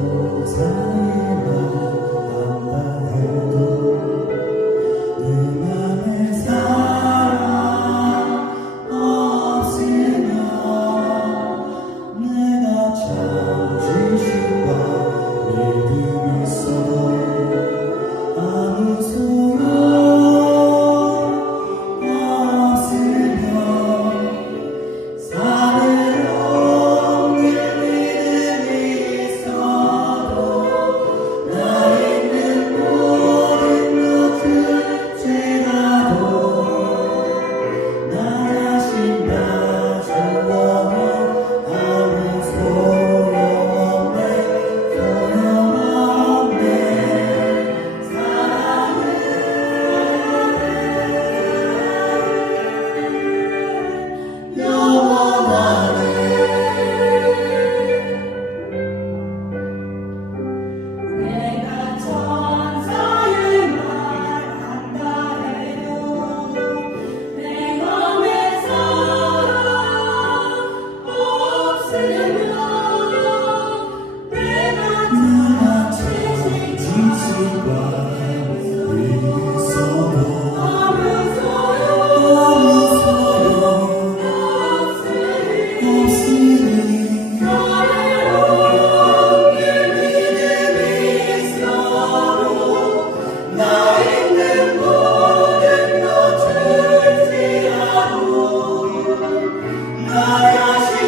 不在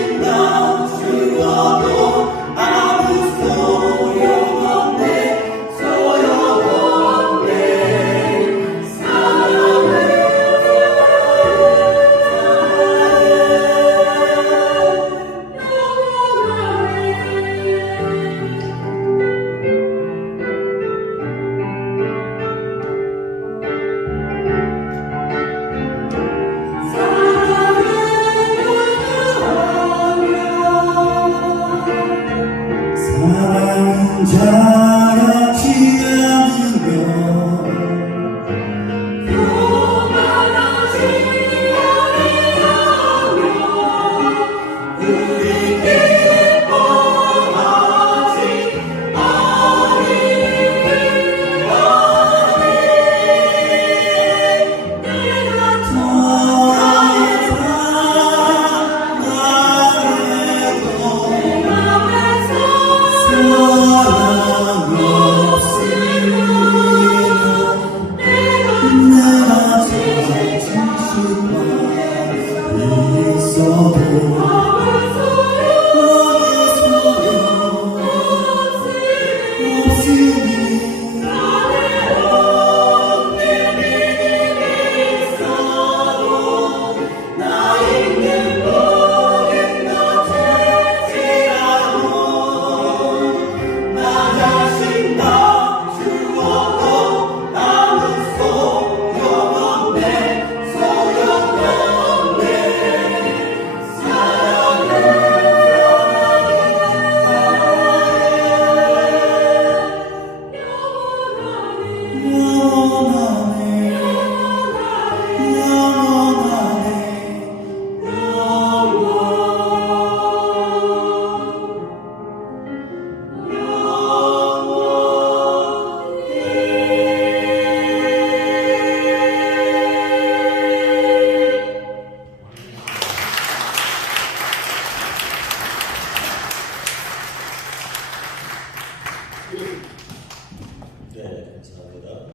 know. time.